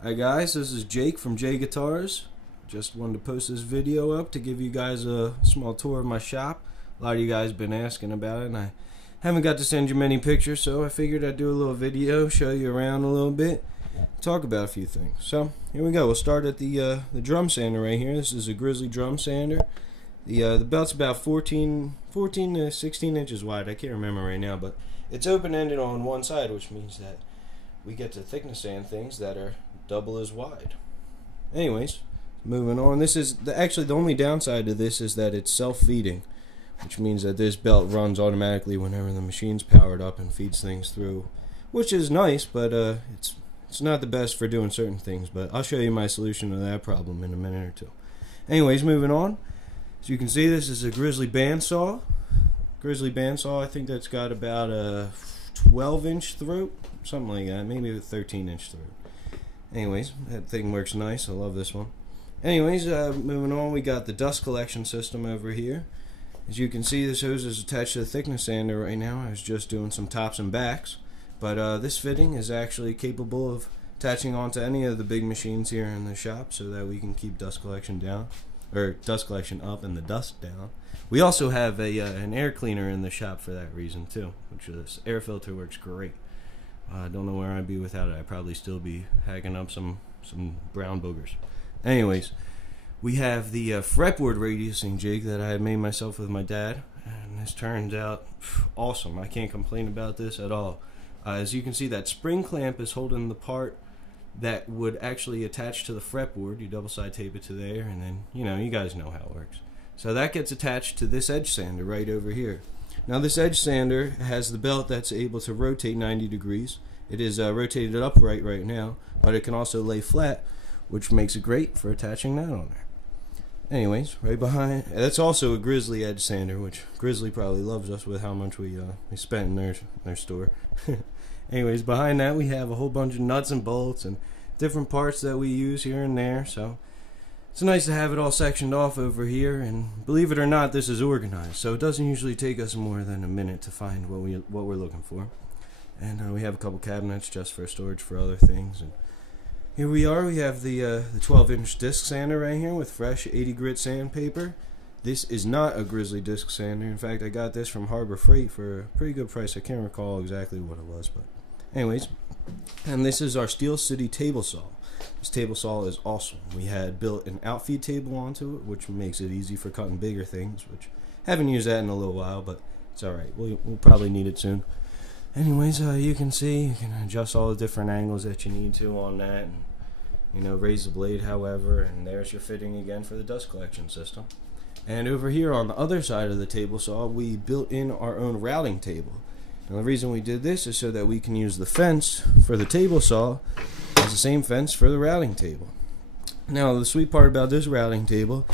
Hi guys, this is Jake from J Guitars. Just wanted to post this video up to give you guys a small tour of my shop. A lot of you guys been asking about it and I haven't got to send you many pictures, so I figured I'd do a little video, show you around a little bit, talk about a few things. So here we go. We'll start at the drum sander right here. This is a Grizzly drum sander. The belt's about 14 to 16 inches wide. I can't remember right now, but it's open-ended on one side, which means that we get to thickness sand things that are double as wide. Anyways, moving on. This is actually the only downside to this is that it's self-feeding, which means that this belt runs automatically whenever the machine's powered up and feeds things through, which is nice, but it's not the best for doing certain things. But I'll show you my solution to that problem in a minute or two. Anyways, moving on. As you can see, this is a Grizzly bandsaw. Grizzly bandsaw, I think that's got about a 12-inch throat, something like that, maybe a 13-inch throat. Anyways, that thing works nice. I love this one. Anyways, moving on, we got the dust collection system over here. As you can see, this hose is attached to the thickness sander right now. I was just doing some tops and backs, but this fitting is actually capable of attaching onto any of the big machines here in the shop, so that we can keep dust collection down, or dust collection up and the dust down. We also have an air cleaner in the shop for that reason too, which this air filter works great. I don't know where I'd be without it. I'd probably still be hacking up some brown boogers. Anyways, we have the fretboard radiusing jig that I had made myself with my dad, and this turns out awesome. I can't complain about this at all. As you can see, that spring clamp is holding the part that would actually attach to the fretboard. You double side tape it to there, and then, you guys know how it works. So that gets attached to this edge sander right over here. Now this edge sander has the belt that's able to rotate 90 degrees. It is rotated upright right now, but it can also lay flat, which makes it great for attaching that on there. Anyways, right behind, that's also a Grizzly edge sander, which Grizzly probably loves us with how much we spent in their store. Anyways, behind that we have a whole bunch of nuts and bolts and different parts that we use here and there, so it's nice to have it all sectioned off over here. And believe it or not, this is organized, so it doesn't usually take us more than a minute to find what we're looking for. And we have a couple cabinets just for storage for other things. And here we are. We have the 12-inch disc sander right here with fresh 80 grit sandpaper. This is not a Grizzly disc sander. In fact, I got this from Harbor Freight for a pretty good price. I can't recall exactly what it was, but anyways. And this is our Steel City table saw. This table saw is awesome. We had built an outfeed table onto it, which makes it easy for cutting bigger things, which haven't used that in a little while, but it's alright. We'll probably need it soon. Anyways, you can see, you can adjust all the different angles that you need to on that, and raise the blade however, and there's your fitting again for the dust collection system. And over here on the other side of the table saw, we built in our own routing table. Now the reason we did this is so that we can use the fence for the table saw as the same fence for the routing table. Now the sweet part about this routing table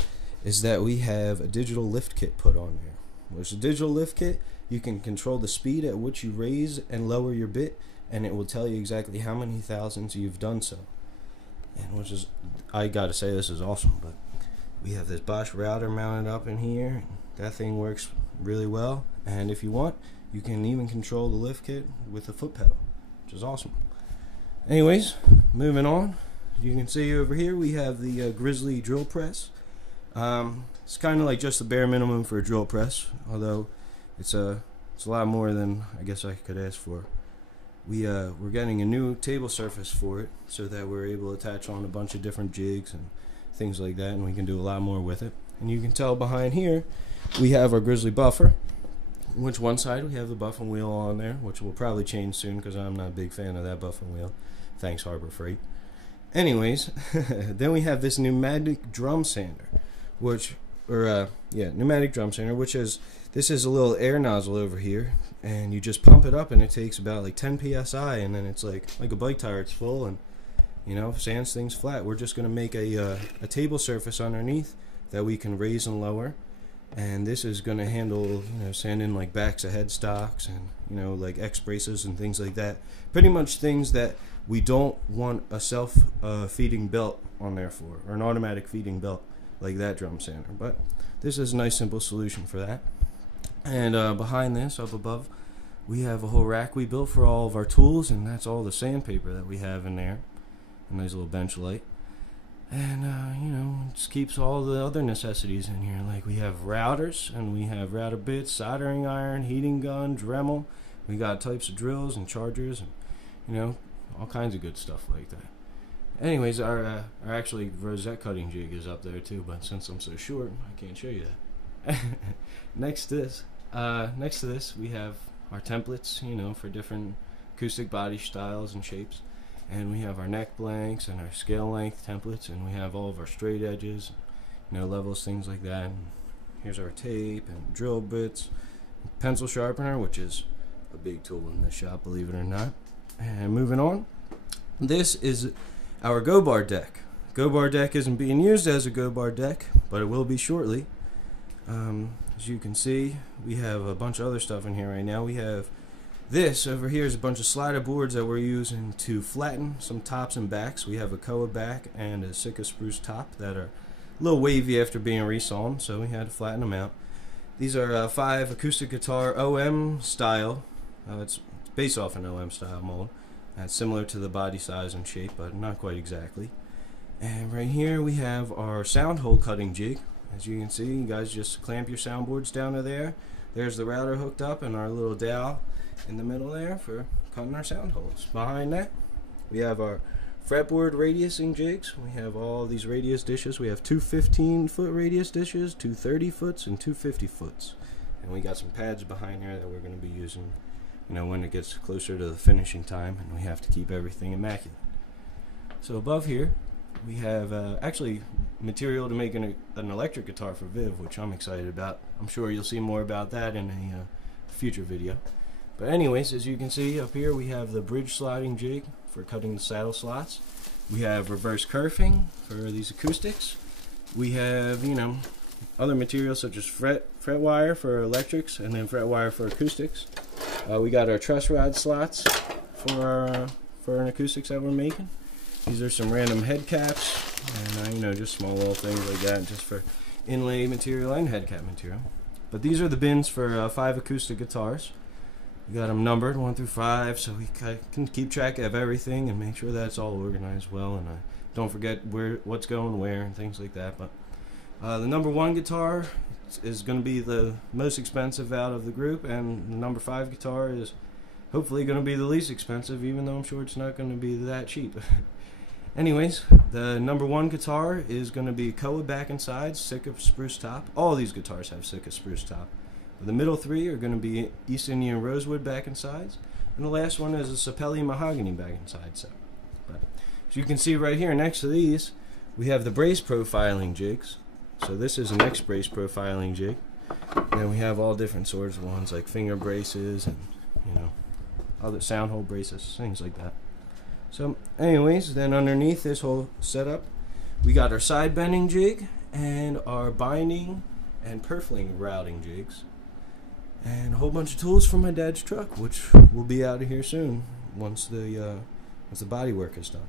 is that we have a digital lift kit put on there. With a digital lift kit, you can control the speed at which you raise and lower your bit, and it will tell you exactly how many thousands you've done so. And which is, I gotta say, this is awesome. But we have this Bosch router mounted up in here. That thing works really well, and if you want, you can even control the lift kit with the foot pedal, which is awesome. Anyways, moving on. You can see over here we have the Grizzly drill press. It's kind of like just the bare minimum for a drill press, although it's a lot more than I guess I could ask for. We're getting a new table surface for it, so that we're able to attach on a bunch of different jigs and things like that, and we can do a lot more with it. And you can tell behind here we have our Grizzly buffer, which one side we have the buffing wheel on there, which will probably change soon because I'm not a big fan of that buffing wheel. Thanks, Harbor Freight. Anyways, then we have this pneumatic drum sander, pneumatic drum sander, this is a little air nozzle over here, and you just pump it up, and it takes about like 10 psi, and then it's like a bike tire. It's full, and sands things flat. We're just gonna make a table surface underneath that we can raise and lower. And this is going to handle, sanding like backs of headstocks and, like X braces and things like that. Pretty much things that we don't want a self-feeding belt on there for, or an automatic feeding belt like that drum sander. But this is a nice simple solution for that. And behind this, up above, we have a whole rack we built for all of our tools, and that's all the sandpaper that we have in there. a nice little bench light. And, you know, it just keeps all the other necessities in here. Like, we have routers, and we have router bits, soldering iron, heating gun, Dremel. We got types of drills and chargers, and, you know, all kinds of good stuff like that. Anyways, our actually rosette cutting jig is up there too, but since I'm so short, I can't show you that. Next to this, we have our templates, you know, for different acoustic body styles and shapes. And we have our neck blanks and our scale length templates, and we have all of our straight edges, you know, levels, things like that. And here's our tape and drill bits, pencil sharpener, which is a big tool in the shop, believe it or not. And moving on, this is our Go Bar deck. Go Bar deck isn't being used as a Go Bar deck, but it will be shortly. As you can see, we have a bunch of other stuff in here right now. We have this over here is a bunch of slider boards that we're using to flatten some tops and backs. We have a Koa back and a Sitka spruce top that are a little wavy after being resawn, so we had to flatten them out. These are 5 acoustic guitar OM style. It's based off an OM style mold. That's similar to the body size and shape, but not quite exactly. And right here we have our sound hole cutting jig. As you can see, you guys just clamp your soundboards down to there. There's the router hooked up and our little dowel in the middle there for cutting our sound holes. Behind that, we have our fretboard radiusing jigs. We have all these radius dishes. We have 2 15-foot radius dishes, 2 30-foots, and 2 50-foots. And we got some pads behind here that we're going to be using, you know, when it gets closer to the finishing time and we have to keep everything immaculate. So above here, we have actually material to make an electric guitar for Viv, which I'm excited about. I'm sure you'll see more about that in a future video. But anyways, as you can see up here, we have the bridge sliding jig for cutting the saddle slots. We have reverse kerfing for these acoustics. We have, you know, other materials such as fret wire for electrics and then fret wire for acoustics. We got our truss rod slots for an acoustics that we're making. These are some random head caps and, you know, just small little things like that just for inlay material and head cap material. But these are the bins for 5 acoustic guitars. We got them numbered 1 through 5, so we can keep track of everything and make sure that's all organized well, and don't forget what's going where and things like that. But the number 1 guitar is going to be the most expensive out of the group, and the number 5 guitar is hopefully going to be the least expensive, even though I'm sure it's not going to be that cheap. Anyways, the number 1 guitar is going to be Koa back and sides, Sitka spruce top. All these guitars have Sitka spruce top. The middle 3 are going to be East Indian rosewood back and sides, and the last one is a Sapelli mahogany back and side set. But as you can see right here next to these, we have the brace profiling jigs. So this is an X brace profiling jig. And then we have all different sorts of ones like finger braces and, you know, other sound hole braces, things like that. So anyways, then underneath this whole setup, we got our side bending jig and our binding and purfling routing jigs. And a whole bunch of tools from my dad's truck, which will be out of here soon once the body work is done.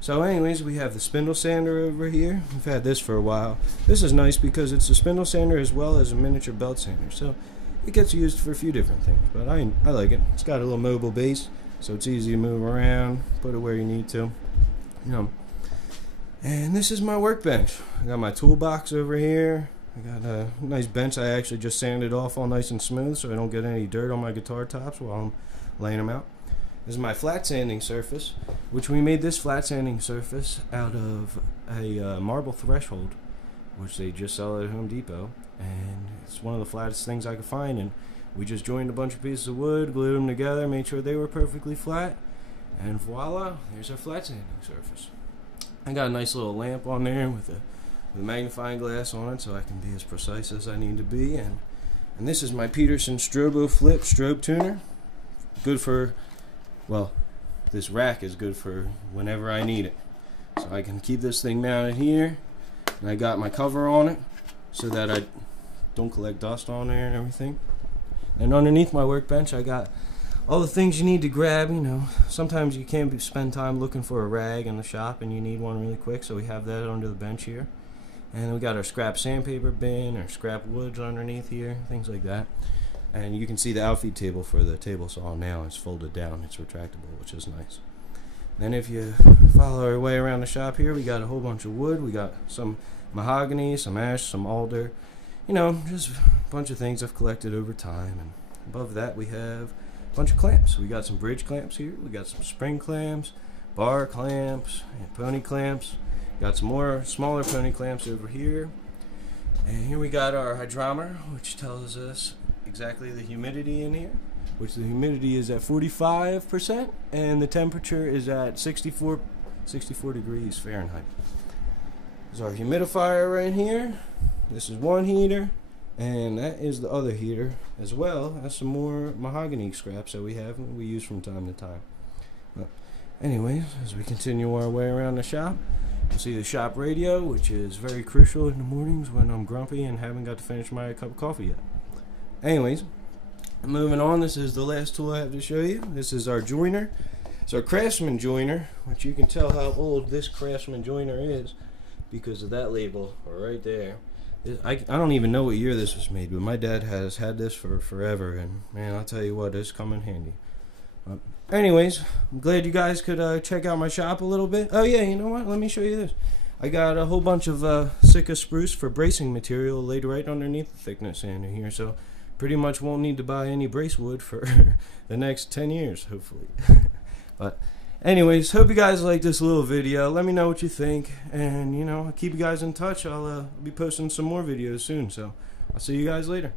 So anyways, we have the spindle sander over here. We've had this for a while. This is nice because it's a spindle sander as well as a miniature belt sander. So it gets used for a few different things, but I like it. It's got a little mobile base, so it's easy to move around, put it where you need to. You know. And this is my workbench. I got my toolbox over here. I got a nice bench I actually just sanded off all nice and smooth so I don't get any dirt on my guitar tops while I'm laying them out. This is my flat sanding surface, which we made this flat sanding surface out of a marble threshold, which they just sell at Home Depot, and it's one of the flattest things I could find, and we just joined a bunch of pieces of wood, glued them together, made sure they were perfectly flat, and voila, there's our flat sanding surface. I got a nice little lamp on there with a magnifying glass on it so I can be as precise as I need to be, and this is my Peterson Strobo Flip strobe tuner. Good for, well, this rack is good for whenever I need it. So I can keep this thing mounted here, and I got my cover on it so that I don't collect dust on there and everything. And underneath my workbench I got all the things you need to grab. You know, sometimes you can't spend time looking for a rag in the shop and you need one really quick, so we have that under the bench here. And we got our scrap sandpaper bin, our scrap woods underneath here, things like that. And you can see the outfeed table for the table saw now is folded down. It's retractable, which is nice. Then if you follow our way around the shop here, we got a whole bunch of wood. We got some mahogany, some ash, some alder. You know, just a bunch of things I've collected over time. And above that we have a bunch of clamps. We got some bridge clamps here. We got some spring clamps, bar clamps, and pony clamps. Got some more smaller pony clamps over here. And here we got our hydrometer, which tells us exactly the humidity in here, which the humidity is at 45% and the temperature is at 64 degrees Fahrenheit. There's our humidifier right here. This is one heater, and that is the other heater as well. That's some more mahogany scraps that we have and we use from time to time. But anyways, as we continue our way around the shop, you'll see the shop radio, which is very crucial in the mornings when I'm grumpy and haven't got to finish my cup of coffee yet. Anyways, moving on, this is the last tool I have to show you. This is our joiner. It's our Craftsman joiner, which you can tell how old this Craftsman joiner is because of that label right there. I don't even know what year this was made, but my dad has had this for forever, and man, I'll tell you what, it's come in handy. Anyways, I'm glad you guys could check out my shop a little bit. Oh yeah, you know what? Let me show you this. I got a whole bunch of Sitka spruce for bracing material laid right underneath the thickness sander here, so pretty much won't need to buy any brace wood for the next 10 years, hopefully. But anyways, hope you guys like this little video. Let me know what you think, and you know, I'll keep you guys in touch. I'll be posting some more videos soon, so I'll see you guys later.